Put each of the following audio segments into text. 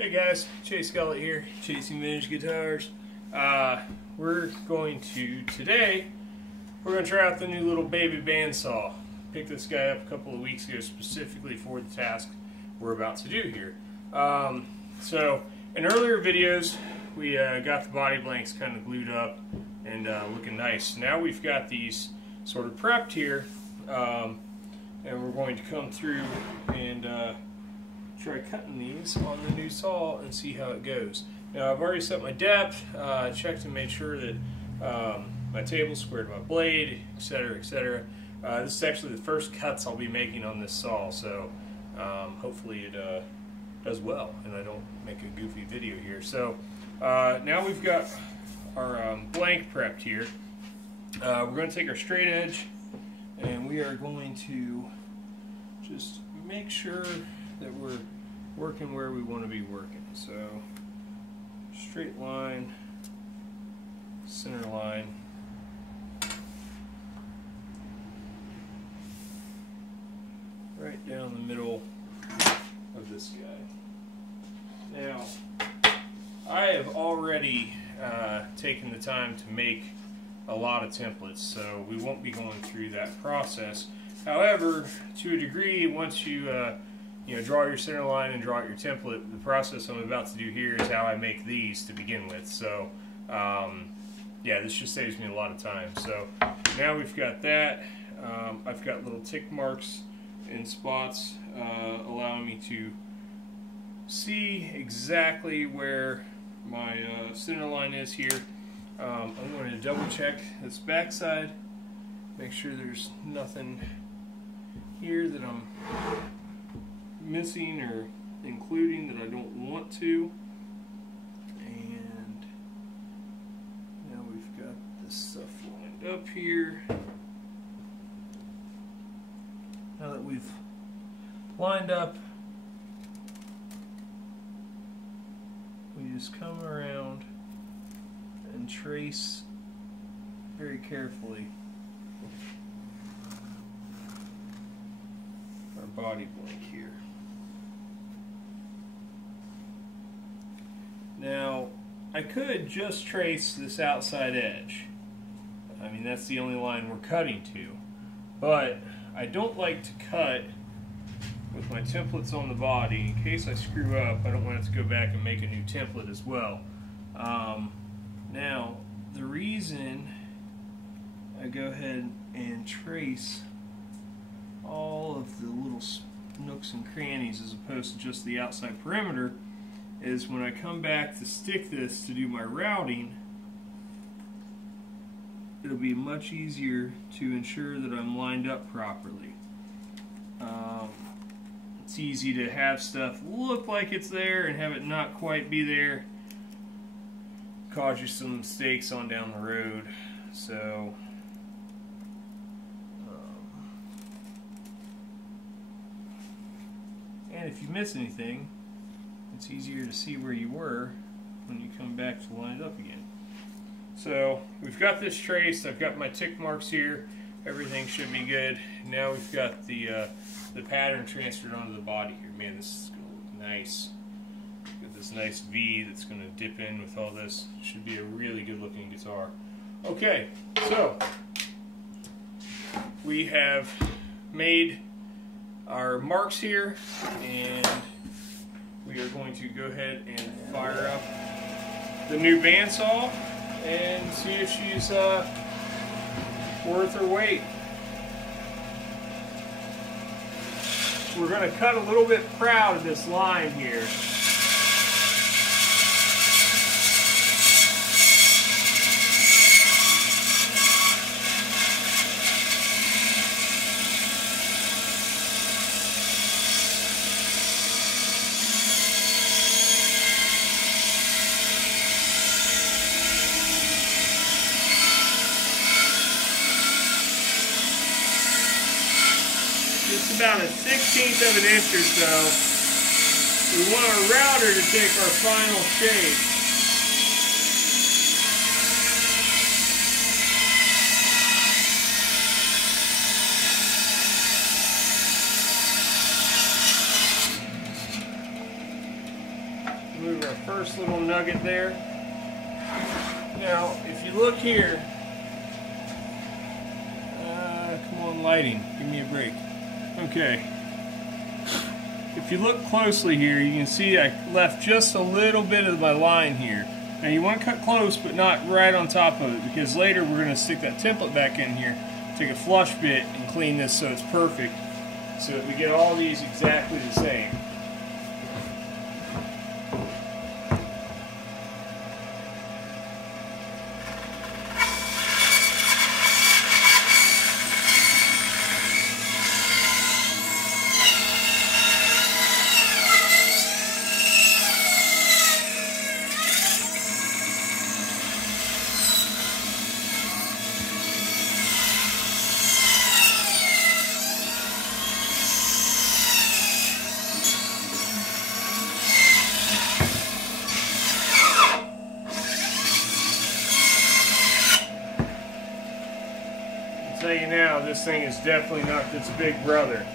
Hey guys, Chase Scullett here, Chasing Vintage Guitars. Today, we're going to try out the new little baby bandsaw. Picked this guy up a couple of weeks ago specifically for the task we're about to do here. So, in earlier videos, we got the body blanks kind of glued up and looking nice. Now we've got these sort of prepped here, and we're going to come through and try cutting these on the new saw and see how it goes. Now I've already set my depth, checked and made sure that my table's square to my blade, etc., etc. This is actually the first cuts I'll be making on this saw, so hopefully it does well and I don't make a goofy video here. So now we've got our blank prepped here. We're going to take our straight edge and we are going to just make sure that we're working where we want to be working. So straight line, center line, right down the middle of this guy. Now I have already taken the time to make a lot of templates, so we won't be going through that process. However, to a degree, once you draw your center line and draw out your template, the process I'm about to do here is how I make these to begin with. So, yeah, this just saves me a lot of time. So now we've got that. I've got little tick marks and spots allowing me to see exactly where my center line is here. I'm going to double check this backside, make sure there's nothing here that I'm missing or including that I don't want to. And now we've got this stuff lined up here. Now that we've lined up, we just come around and trace very carefully our body blank here. Now, I could just trace this outside edge. I mean, that's the only line we're cutting to. But I don't like to cut with my templates on the body. In case I screw up, I don't want to go back and make a new template as well. Now, the reason I go ahead and trace all of the little nooks and crannies as opposed to just the outside perimeter is when I come back to stick this to do my routing, it'll be much easier to ensure that I'm lined up properly. It's easy to have stuff look like it's there and have it not quite be there. Cause you some mistakes on down the road. So and if you miss anything, it's easier to see where you were when you come back to line it up again. So we've got this traced. I've got my tick marks here. Everything should be good. Now we've got the pattern transferred onto the body here. Man, this is going to look nice. Got this nice V that's going to dip in with all this. Should be a really good looking guitar. Okay, so we have made our marks here, and we are going to go ahead and fire up the new bandsaw and see if she's worth her weight. We're going to cut a little bit proud of this line here. It's about a 1/16 of an inch or so. We want our router to take our final shape. Move our first little nugget there. Now, if you look here, come on, lighting, give me a break. Okay. If you look closely here, you can see I left just a little bit of my line here. Now you want to cut close, but not right on top of it, because later we're going to stick that template back in here, take a flush bit, and clean this so it's perfect, so that we get all these exactly the same. Tell you now, this thing is definitely not its big brother.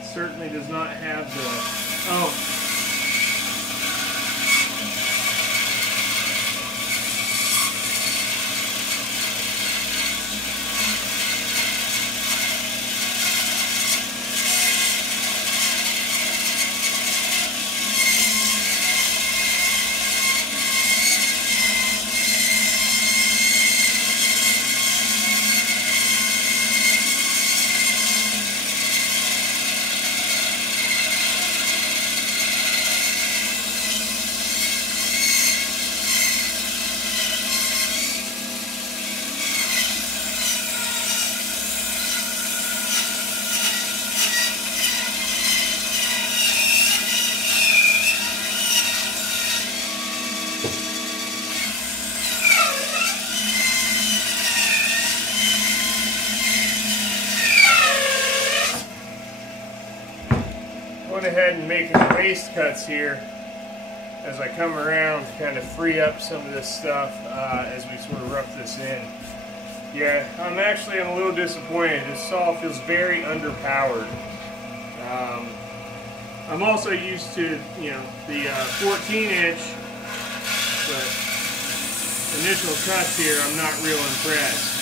It certainly does not have the... Oh. Went ahead and making the waste cuts here as I come around to kind of free up some of this stuff as we sort of rough this in. Yeah, I'm a little disappointed. This saw feels very underpowered. I'm also used to, you know, the 14-inch, but initial cuts here, I'm not real impressed.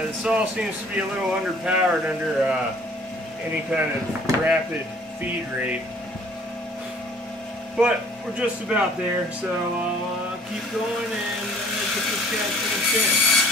The saw seems to be a little underpowered under any kind of rapid feed rate, but we're just about there, so I'll keep going and get this guy finished in.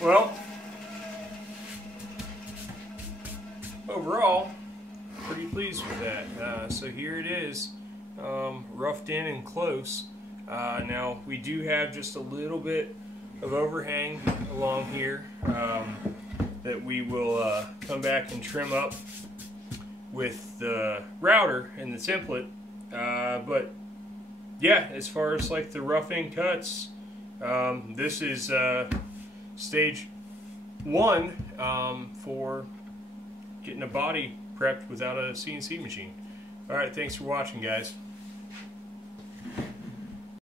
Well, overall, pretty pleased with that. So here it is, roughed in and close. Now we do have just a little bit of overhang along here that we will come back and trim up with the router and the template. But yeah, as far as like the roughing cuts, this is stage 1 for getting a body prepped without a CNC machine. Alright, thanks for watching, guys.